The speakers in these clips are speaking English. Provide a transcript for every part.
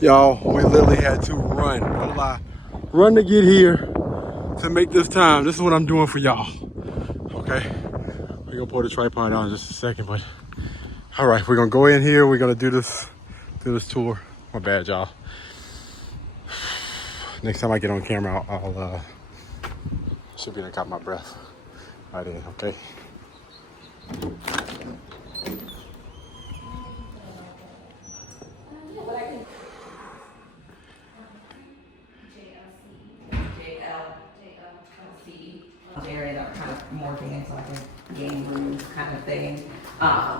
Y'all, we literally had to run, no lie, run to get here to make this time. This is what I'm doing for y'all, okay? We're gonna pull the tripod out in just a second, but all right, we're gonna go in here. We're gonna do this tour. My bad, y'all. Next time I get on camera, I'll should be got my breath right in, okay? Area that are kind of morphing into like a game room kind of thing.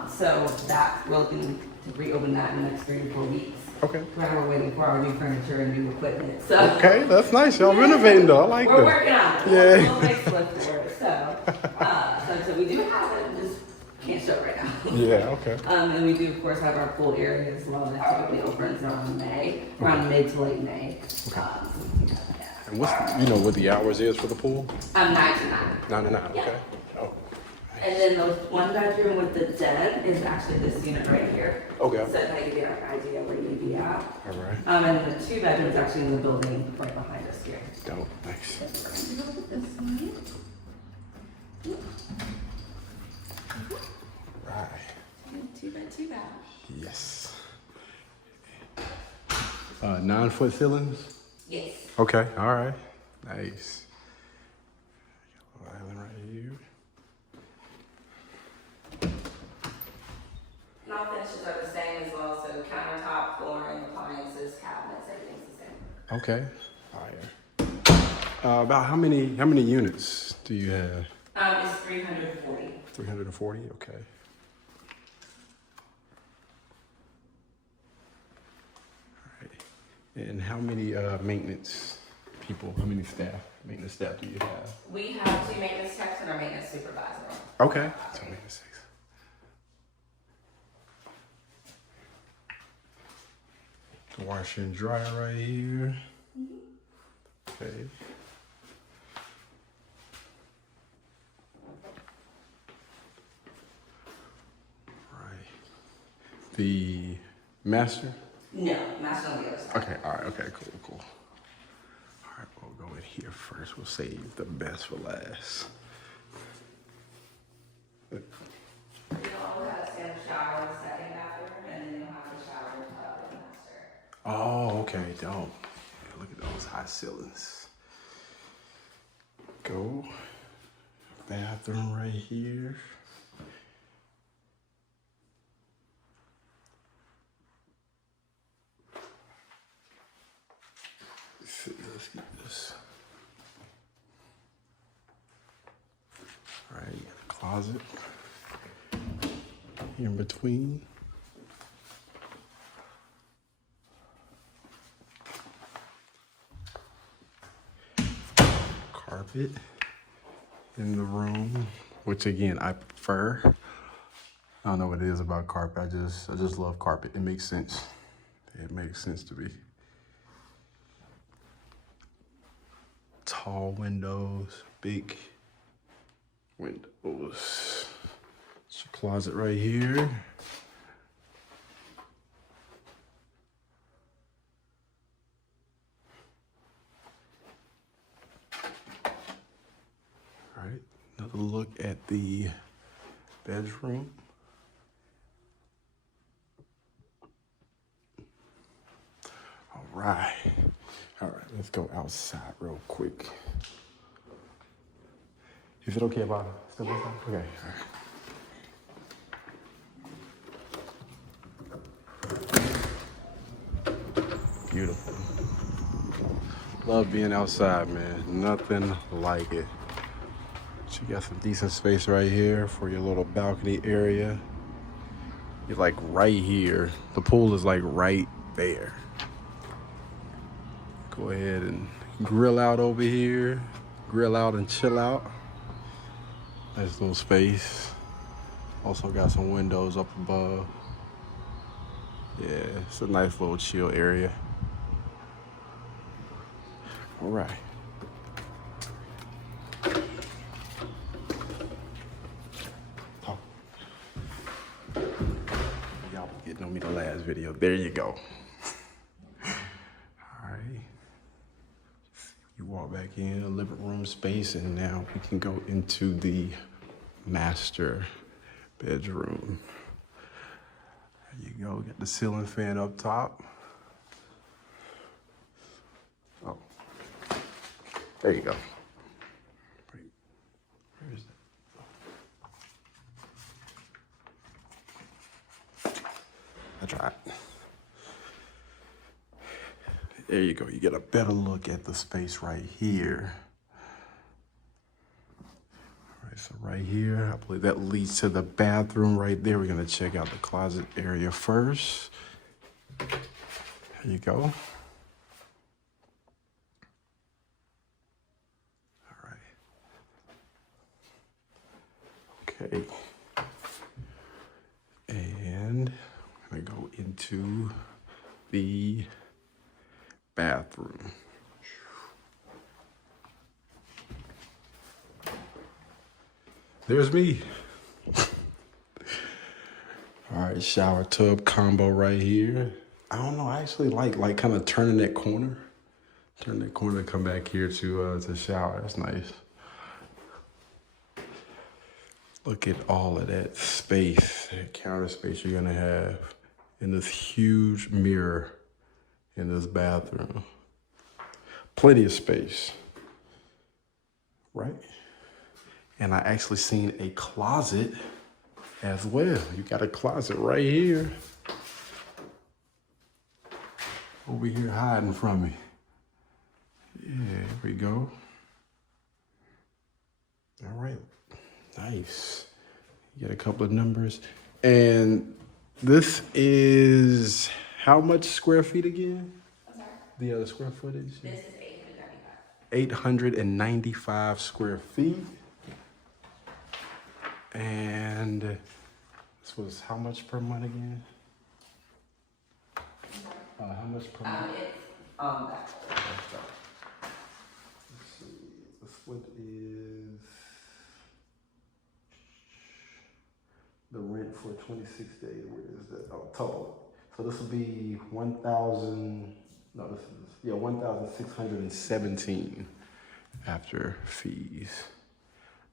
So that we're looking to reopen that in the next 3 to 4 weeks. Okay. Right now we're waiting for our new furniture and new equipment. So okay, that's nice. Y'all renovating though. I like that. We're working on it. Yeah. We'll make lift for it. So we do have it. Just can't show it right now. Yeah. Okay. And we do of course have our pool area as well. That typically opens around May, around mid to late May. Okay. And what's what the hours is for the pool? 9 to 9. 9 to 9. Yeah. Okay. Oh. And then the one bedroom with the den is actually this unit right here. Okay. So that gives you an idea where you'd be at. All right. And the 2 bedrooms actually in the building right behind us here. Dope. Thanks. Right. 2 bed, 2 bath. Yes. 9-foot ceilings? Yes. Okay. All right. Nice. Island right here. And all finishes are the same as well. So countertop, flooring, appliances, cabinets, everything's the same. Okay. Fire. About how many units do you have? It's 340. 340. Okay. And how many maintenance people, how many maintenance staff do you have? We have 2 maintenance techs and our maintenance supervisor. Okay. So maintenance techs. The washer and dryer right here. Okay. Right. The master? No, master on the other side. Okay, all right, okay, cool. All right, we'll go in here first. We'll save the best for last. You'll have a standard shower in the second bathroom, and then you'll have the shower in the master. Oh, okay, dope. Yeah, look at those high ceilings. Go. Bathroom right here. Let's get this. All right, you got a closet in between. Carpet in the room, which again I prefer. I don't know what it is about carpet. I just love carpet. It makes sense. It makes sense to me. Tall windows, big windows. It's a closet right here. All right, another look at the bedroom. All right, let's go outside real quick. Is it okay if I step outside? Okay, all right. Beautiful. Love being outside, man. Nothing like it. So you got some decent space right here for your little balcony area. You're like right here. The pool is like right there. Go ahead and grill out over here. Grill out and chill out. Nice little space. Also got some windows up above. Yeah, it's a nice little chill area. All right. Oh. Y'all getting on me the last video. There you go. walk back in, living room space, and now we can go into the master bedroom. There you go, got the ceiling fan up top. Oh, there you go. Where is that? I tried. There you go, you get a better look at the space right here. All right, so right here, I believe that leads to the bathroom right there. We're gonna check out the closet area first. There you go. All right. Okay. And I'm gonna go into the bathroom. There's me. All right, shower tub combo right here. I don't know, I actually like kind of turning that corner. Turn that corner to come back here to shower. That's nice. Look at all of that space, that counter space you're gonna have in this huge mirror in this bathroom. Plenty of space, right? And I actually seen a closet as well. You got a closet right here. Over here hiding from me. Yeah, here we go. All right, nice. You get a couple of numbers. And this is how much square feet again? I'm sorry? The other square footage? This is 895. 895 square feet. And this was how much per month again? How much per month? It's Let's see. The split is the rent for 26 days. Where is that? Oh, total. So this will be 1,000. No, this is 1,617 after fees.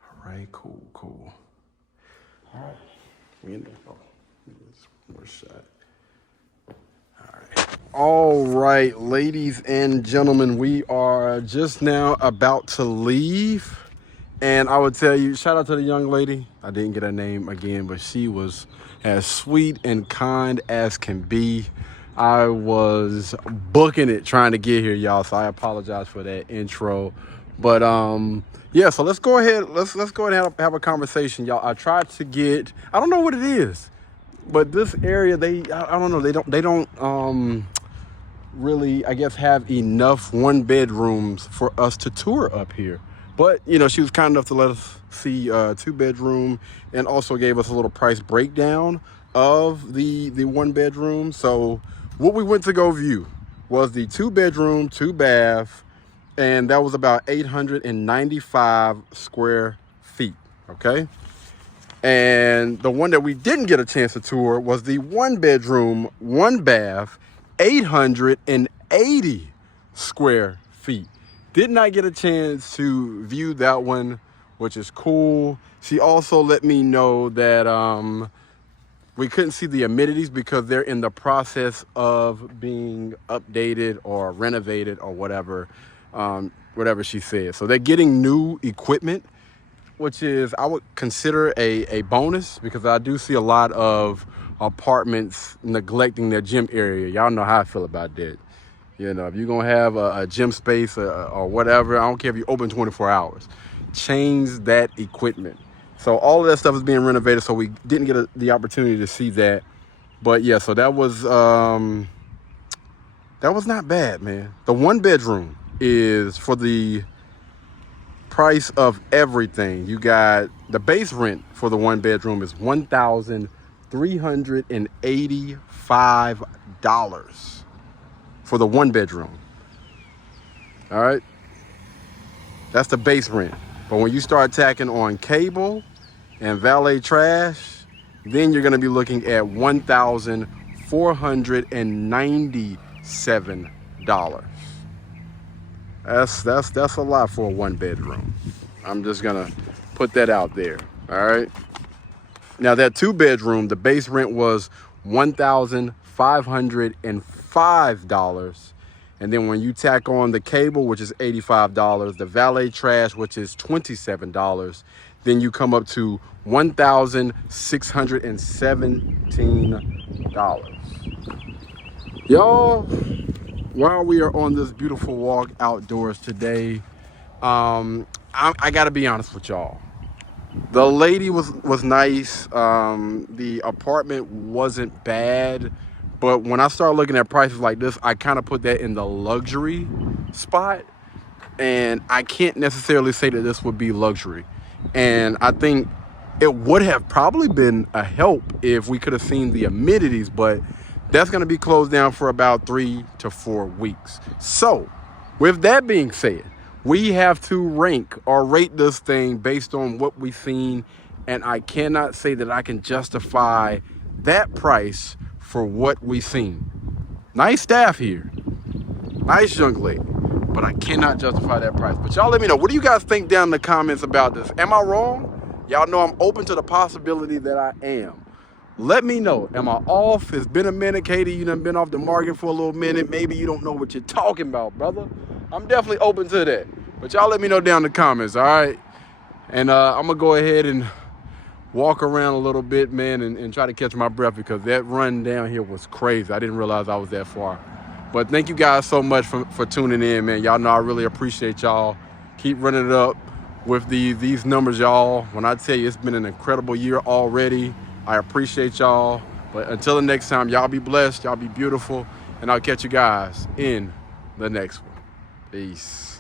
All right, cool. All right, we in there. Oh, one more shot. All right, ladies and gentlemen, we are just now about to leave. And I would tell you, shout out to the young lady. I didn't get her name again, but she was as sweet and kind as can be. I was booking it trying to get here, y'all, so I apologize for that intro. But yeah, so let's go ahead. Let's go ahead and have a conversation, y'all. I tried to get, I don't know what it is, but this area, I don't know, they don't really, I guess, have enough one bedrooms for us to tour up here. But, you know, she was kind enough to let us see 2-bedroom and also gave us a little price breakdown of the 1-bedroom. So what we went to go view was the 2-bedroom, 2-bath, and that was about 895 square feet, okay? And the one that we didn't get a chance to tour was the 1-bedroom, 1-bath, 880 square feet. Did not get a chance to view that one, which is cool. She also let me know that we couldn't see the amenities because they're in the process of being updated or renovated or whatever, whatever she said. So they're getting new equipment, which is, I would consider a bonus, because I do see a lot of apartments neglecting their gym area. Y'all know how I feel about that. You know, if you're gonna have a gym space or whatever, I don't care if you open 24 hours, change that equipment. So all of that stuff is being renovated, so we didn't get the opportunity to see that. But yeah, so that was not bad, man. The 1-bedroom is, for the price of everything, you got the base rent for the 1-bedroom is $1,385 for the 1-bedroom. All right, that's the base rent. But when you start tacking on cable and valet trash, then you're gonna be looking at $1,497. That's a lot for a 1-bedroom. I'm just gonna put that out there. All right. Now that 2-bedroom, the base rent was $1,505. And then when you tack on the cable, which is $85, the valet trash, which is $27, then you come up to $1,617. Y'all, while we are on this beautiful walk outdoors today, I gotta be honest with y'all. The lady was nice. The apartment wasn't bad, but when I started looking at prices like this, I kind of put that in the luxury spot, and I can't necessarily say that this would be luxury. And I think it would have probably been a help if we could have seen the amenities, but that's going to be closed down for about 3 to 4 weeks. So, with that being said, we have to rank or rate this thing based on what we've seen, and I cannot say that I can justify that price for what we've seen. Nice staff here, nice young lady, but I cannot justify that price. But y'all let me know, what do you guys think down in the comments about this? Am I wrong? Y'all know I'm open to the possibility that I am. Let me know. Am I off? It's been a minute, Katie. You done been off the market for a little minute. Maybe you don't know what you're talking about, brother. I'm definitely open to that. But y'all let me know down in the comments, all right? And I'm going to go ahead and walk around a little bit, man, and try to catch my breath because that run down here was crazy. I didn't realize I was that far. But thank you guys so much for tuning in, man. Y'all know I really appreciate y'all. Keep running it up with these numbers, y'all. When I tell you it's been an incredible year already, I appreciate y'all. But until the next time, y'all be blessed, y'all be beautiful, and I'll catch you guys in the next one. Peace.